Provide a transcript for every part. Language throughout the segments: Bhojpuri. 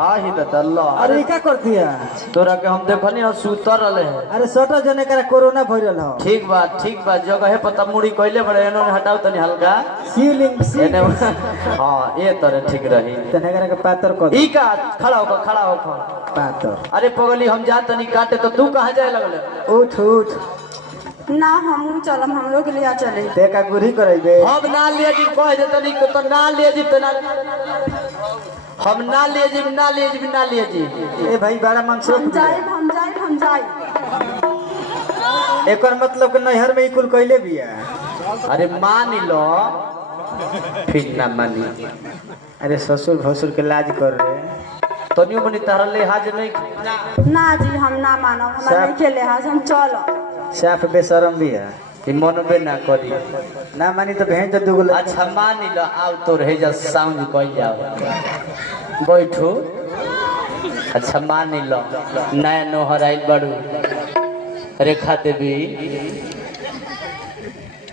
आ ही दल्ला अरे क्या कर दिया तोरा के हम देखनी और सुतर रहले है। अरे सटर जने करे कोरोना वायरल हो। ठीक बा जगह पता मुड़ी कइले बड़े एनो हटाओ तनी हल्का शिवलिंग एने हां ये तोरे ठीक रही तने करे के पातर कर ई का खड़ा हो पातर। अरे पगली हम जा तनी काटे तो तू कहां जाए लगले? उठ उठ ना हम चलम हमरो के लिए चले ते का गुरी करइबे हम ना ले जी कह दे तनी तो ना ले जी तो ना हम ना ले जी ए भाई बड़ा मनसुख हम जाए एकर मतलब के नहर में इकुल कइले बिया। अरे मान लो फिर ना मानी। अरे ससुर भसुर के लाज कर रे तनियो मनी तारा ले हाज नहीं ना जी हम ना मानो हमारे नहीं खेले हाज हम चलो साफ बेशरम बिया ई मनबे ना करी ना मानी तो भेज दे दुगल। अच्छा मान लो आओ तो रह जा साउंड कह जाओ बैठो। अच्छा मान लो नया नोहर आइल बड़ू रेखा देवी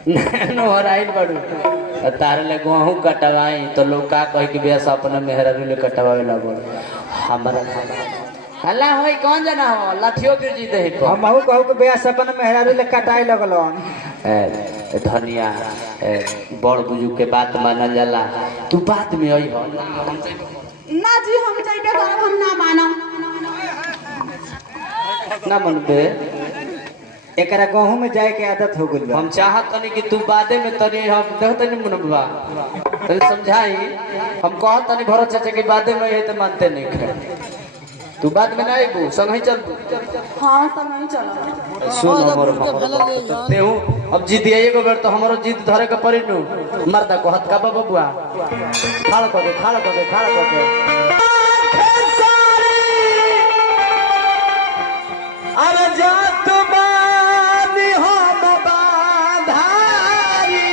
नया नोहर आइल बड़ू तारे ले गहूँ कटवाई तो लोग का कह के बेस अपना मेहरारू ले कटवावे लगो हमारा हल्ला होई कौन जना हो लाठियो गिर जी दे को हम कहू के बेस अपन मेहरारू ले कटाई लगलन। धनिया बड़ बुजुर्ग के बात मानल जाला तू बात में आई हो ना जी हम जाइबे करब हम ना मानो ना मनबे एकरा गहूं में जाए के आदत हो गइल बा। हम चाहत तनी कि तू बादे में तनी हम देख तनी मनबा तनी समझाई हम कहत तनी भरत चाचा के बादे में ये तो मानते नहीं खे तू बाद में ना आइबू संग ही चल हां सब नहीं चलो सुन हमर तेहू अब जीत एगो बेर तो हमरो जीत धरे के पड़ी नु मर्दा को हत का बबुआ खाड़ के अरे जात बानी हम बाधारी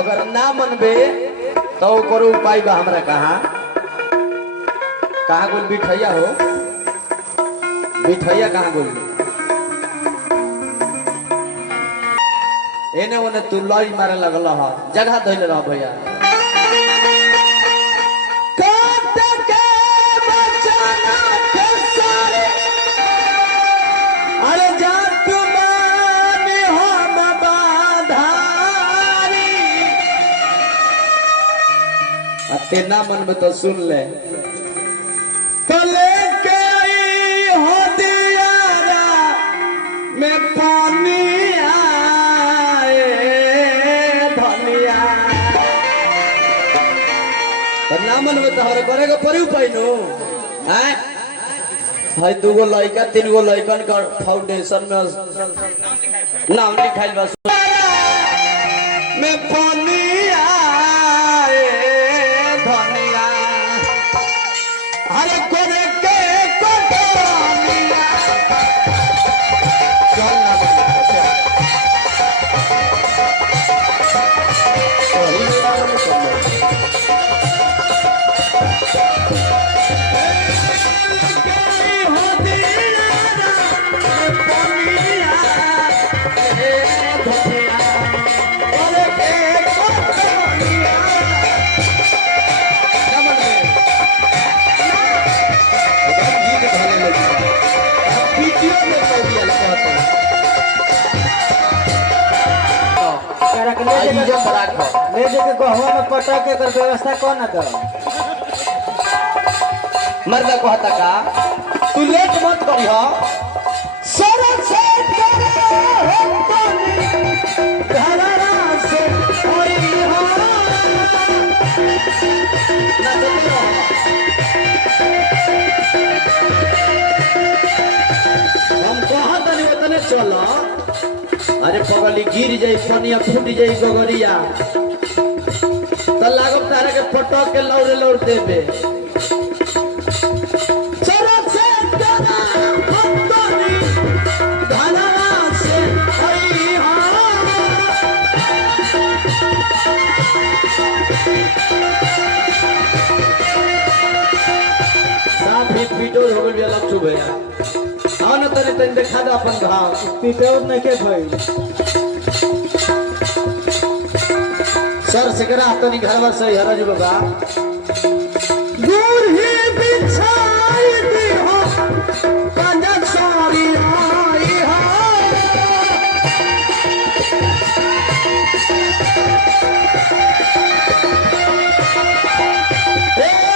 अगर ना मनबे तो करो उपाय बा हमरा कहाँ गोल बिठैया हो बिठैया कहाँ गोल एने ओने तू लई मारे लगल ह जगह धइले रह भैया अरे जा तुम्हारे हम बाधारी अते ना मन में तो सुन ले तो लेके आई हो दियारा में पानी आए धनिया तो ना मन में तोहरे करे के पड़ी पैनो हैं भाई दूगो लड़का तीन गो लड़कन का फाउंडेशन में नाम लिखाइल बस में पानी आए धनिया अरे करे के कोटनिया चल ले जाके गहुआ में पटा के कर व्यवस्था कौन है? मर्दा कहता का तू लेट मत करियो सरल से घररा से होई हो ना देखो हम कहत नहीं उतने चलो अरे पगली गिर जाई पनिया फूट जाई गगरिया तो लागब तारे के फटक के लौड़ देबे पीटोर हो गया लग चुके आओ ना तने तने देखा दो अपन घाव पीटोर नहीं के भाई सर से करा तो नहीं घर से हरा जी बाबा दूर ही बिछाई दी हो पंजन सारी आई हो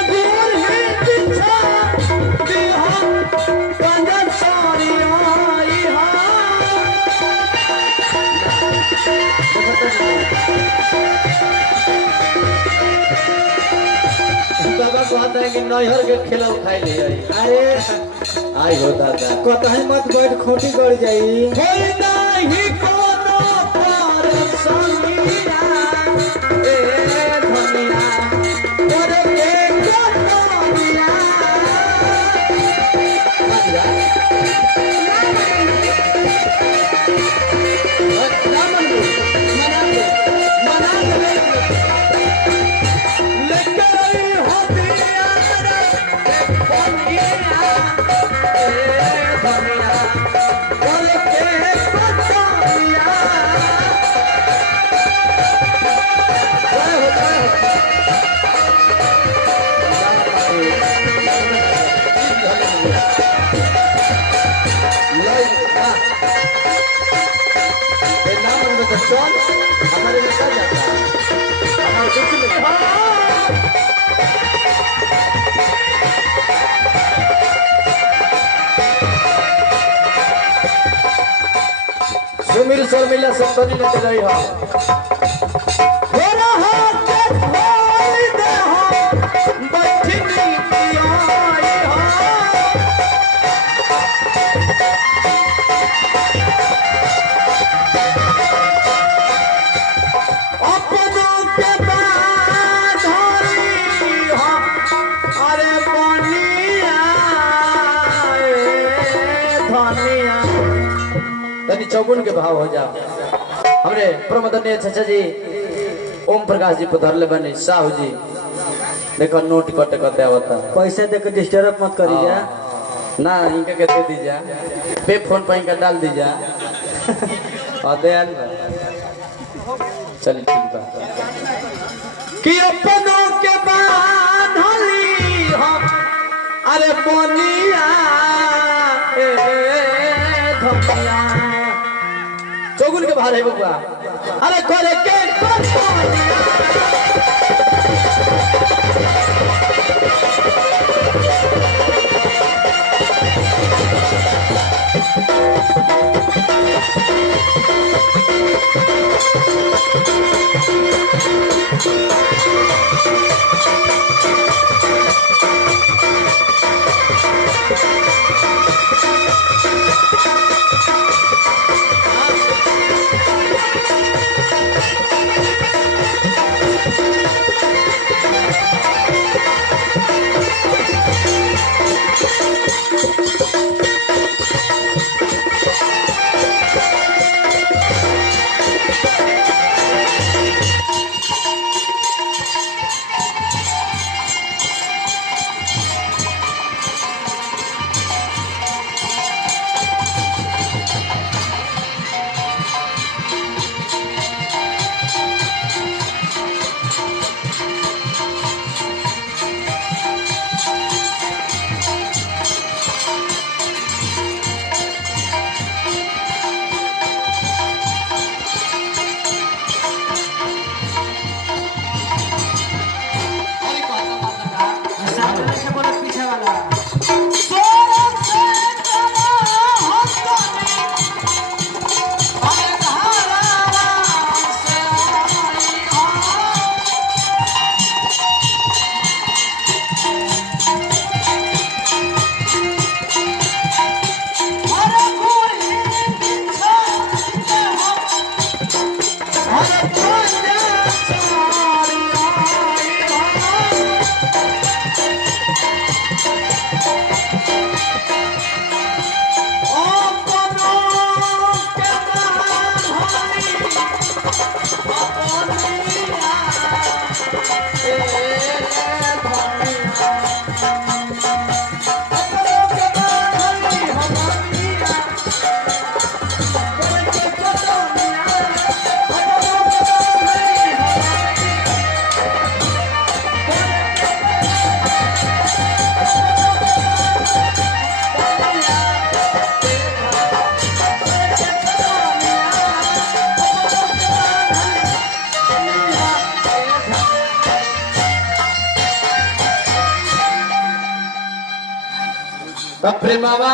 दूर ही बिछाई दी हो पंजन सारी आई हो बाबा कहता है कि नैहर के खिला खाई ले आई अरे आई हो दादा कतही मत बैठ खोटी कर जाई कोई नहीं कोनो परसनिया ए धनिया तोरे के कोनिया हमारे में क्या जाता है हमारे कुछ नहीं सुमिर शर्मिला सब तो नहीं लेते रही हो मेरा हाथ खोल दे हो बैठनी आई हो चौगुन के भाव हो जाओ हमरे प्रमोदनीय चाचा जी ओम प्रकाश जी पधरले बने साहू जी देखो नोट कट कते आवता पैसे दे के डिस्टर्ब मत करिए ना इनके के दे दीजा पे फोन पे इनका डाल दीजा और दे आल चलिए ठीक बा कि अपनों के बांधली हो अरे बोनिया ए धनिया चौगुन के बाहर है बबुआ अरे करे के प्रेमवा